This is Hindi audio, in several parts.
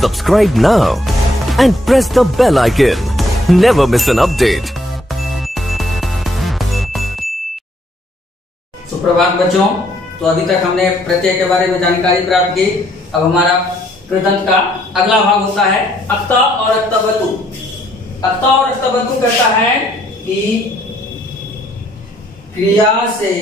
Subscribe now and press the bell icon. Never miss an update. सुप्रभात बच्चों, तो अभी तक हमने प्रत्यय के बारे में जानकारी प्राप्त की। अब हमारा कृदंत का अगला भाग होता है अक्ता और अक्तवतु। अक्ता और अक्तवतु कहता है कि क्रिया से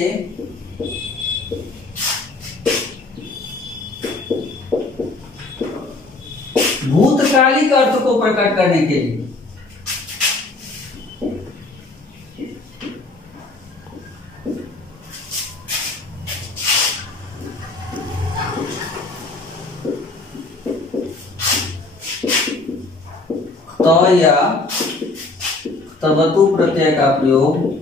भूतकालिक अर्थ को प्रकट करने के लिए तो या तवतु प्रत्यय का प्रयोग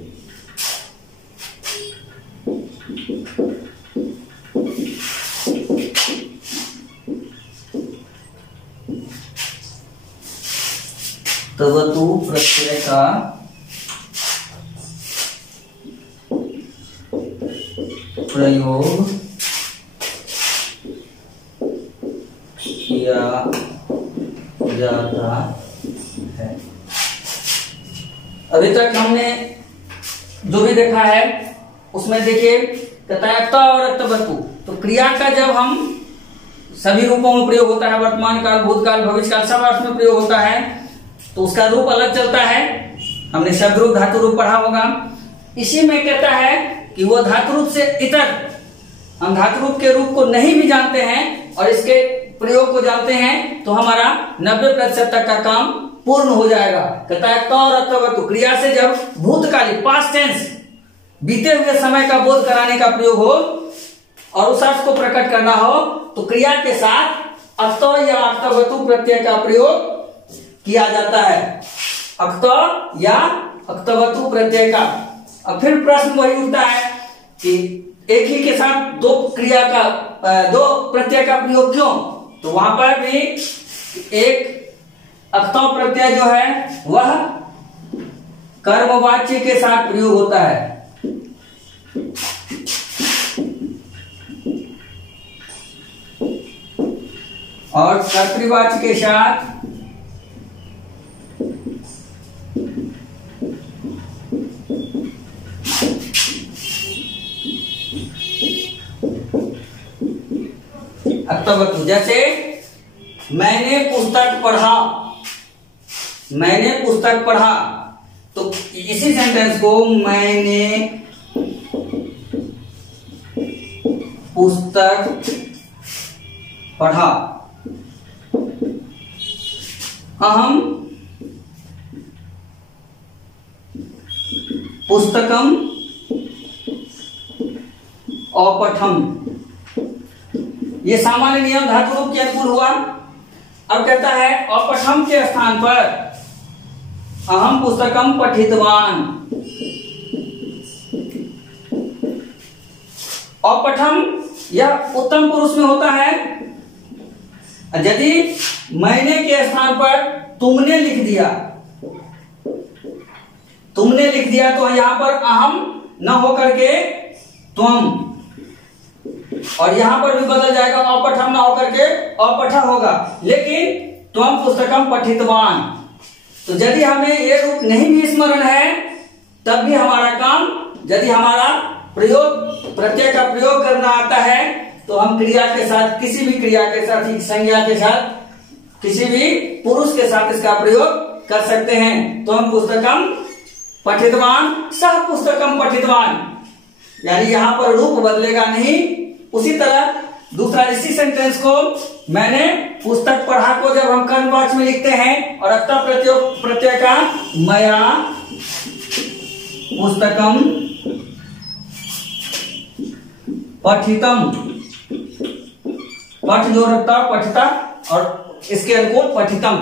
तवतु प्रत्यय का प्रयोग किया जाता है। अभी तक हमने जो भी देखा है उसमें देखिए कहता है अक्ता और अक्तवतु। तो क्रिया का जब हम सभी रूपों में प्रयोग होता है, वर्तमान काल, भूतकाल, भविष्य काल, सब अर्थ में प्रयोग होता है, तो उसका रूप अलग चलता है। हमने शब्द रूप, धातु रूप पढ़ा होगा। इसी में कहता है कि वो धातु रूप से इतर, हम धातु रूप के रूप को नहीं भी जानते हैं और इसके प्रयोग को जानते हैं, तो हमारा 90% तक का काम पूर्ण हो जाएगा। कहता है अक्ता और अक्तवतु क्रिया से जब भूतकालिक, पास्ट टेंस, बीते हुए समय का बोध कराने का प्रयोग हो और उस अर्थ को प्रकट करना हो, तो क्रिया के साथ अक्ता या अक्तवतु प्रत्यय का प्रयोग किया जाता है। अक्ता या अक्तवतु प्रत्यय का। अब फिर प्रश्न वही उठता है कि एक ही के साथ दो क्रिया का, दो प्रत्यय का प्रयोग क्यों? तो वहां पर भी एक अक्ता प्रत्यय जो है वह कर्मवाच्य के साथ प्रयोग होता है और कर्तृवाच्य के साथ अक्तवतु। जैसे मैंने पुस्तक पढ़ा, मैंने पुस्तक पढ़ा, तो इसी सेंटेंस को मैंने पुस्तक पढ़ा, अहम पुस्तकम अपठम। ये सामान्य नियम धातु रूप के अनुकूल हुआ। अब कहता है अपठम के स्थान पर अहम पुस्तकम पठितवान। अपठम यह उत्तम पुरुष में होता है। यदि मैंने के स्थान पर तुमने लिख दिया, तुमने लिख दिया, तो यहां पर अहम न होकर के त्वम, और यहां पर भी बदल जाएगा, अपठम ना होकर के अपठ होगा, लेकिन त्वम पुस्तकम पठितवान। तो यदि हमें ये रूप नहीं भी स्मरण है तब भी हमारा काम, यदि हमारा प्रयोग प्रत्यय का प्रयोग करना आता है, तो हम क्रिया के साथ, किसी भी क्रिया के साथ, संज्ञा के साथ, किसी भी पुरुष के साथ इसका प्रयोग कर सकते हैं। त्वम पुस्तकम पठितवान, सह पुस्तकम पठितवान, यानी यहां पर रूप बदलेगा नहीं। उसी तरह दूसरा इसी सेंटेंस को मैंने पुस्तक पढ़ा को जब हम कर्मवाच्य में लिखते हैं और अक्ता प्रत्यय का मया पुस्तकम पठितम, पठ जो रखता पठिता और इसके अनुकूल पठितम,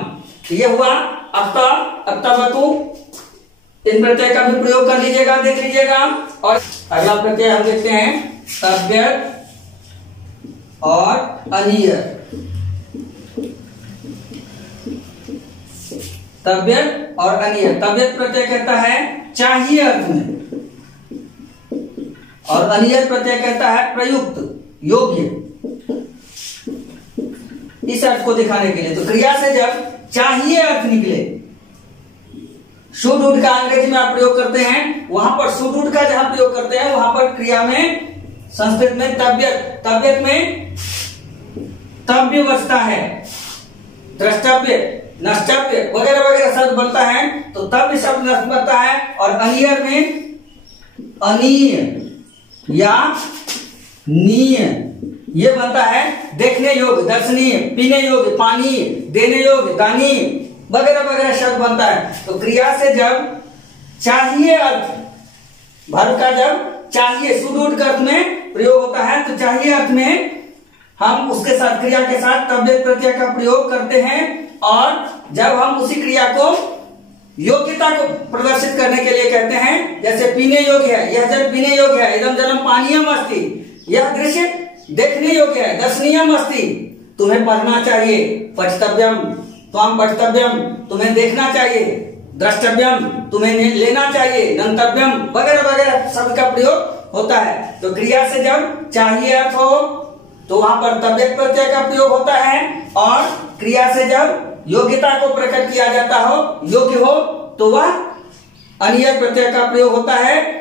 ये हुआ अक्ता अक्तवतु। इन प्रत्यय का भी प्रयोग कर लीजिएगा, देख लीजिएगा। और अगला प्रत्यय हम देखते हैं तव्यत और अनियत। तव्यत और अनियत। तव्यत प्रत्यय कहता है चाहिए अर्थ में, और अनियत प्रत्यय कहता है प्रयुक्त, योग्य। इस अर्थ को दिखाने के लिए। तो क्रिया से जब चाहिए अर्थ निकले, शुड वुड का अंग्रेजी में आप प्रयोग करते हैं, वहां पर शुड वुड का जहां प्रयोग करते हैं वहां पर क्रिया में संस्कृत में तबियत, तबियत में तव्य बचता है, द्रष्टव्य, नष्टव्य वगैरह वगैरह शब्द बनता है, तो तव्य शब्द नष्ट बनता है। और अनियर में अनीय या नीय ये बनता है देखने योग्य, दर्शनीय, पीने योग्य, पानी, देने योग्य, दानी वगैरह वगैरह शब्द बनता है। तो क्रिया से जब चाहिए अर्थ, वर्ब का जब चाहिए शुड वुड अर्थ में प्रयोग होता है, तो चाहिए अर्थ में हम उसके साथ क्रिया के साथ तव्यत प्रत्यय का प्रयोग करते हैं। और जब हम उसी क्रिया को योग्यता को प्रदर्शित करने के लिए कहते हैं, जैसे पीने योग्य है, यह जल पीने योग्य है, इदम जलम पानीयम अस्ति, यह दृश्य देखने योग्य है, दर्शनीयम अस्ति, तुम्हें पढ़ना चाहिए, पठितव्यम त्वम पठितव्यम, तुम्हें देखना चाहिए, द्रष्टव्यम तुम्हें लेना चाहिए, गंतव्यम वगैरह वगैरह शब्द का प्रयोग होता है। तो क्रिया से जब चाहिए अर्थ हो तो वहां पर तव्यत प्रत्यय का प्रयोग होता है, और क्रिया से जब योग्यता को प्रकट किया जाता हो, योग्य हो, तो वह अनियर प्रत्यय का प्रयोग होता है।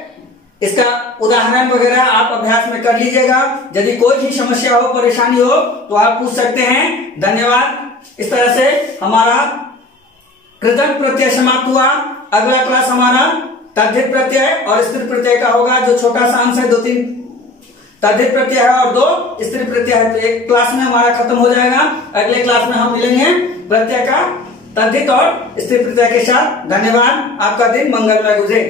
इसका उदाहरण वगैरह आप अभ्यास में कर लीजिएगा। यदि कोई भी समस्या हो, परेशानी हो तो आप पूछ सकते हैं। धन्यवाद। इस तरह से हमारा कृतज्ञ प्रत्यय समाप्त हुआ। अगला क्लास हमारा तद्धित प्रत्यय और स्त्री प्रत्यय का होगा, जो छोटा सा अंश है, 2-3 तद्धित प्रत्यय है और 2 स्त्री प्रत्यय है। तो एक क्लास में हमारा खत्म हो जाएगा। अगले क्लास में हम मिलेंगे प्रत्यय का तद्धित और स्त्री प्रत्यय के साथ। धन्यवाद। आपका दिन मंगलमय गुजरे।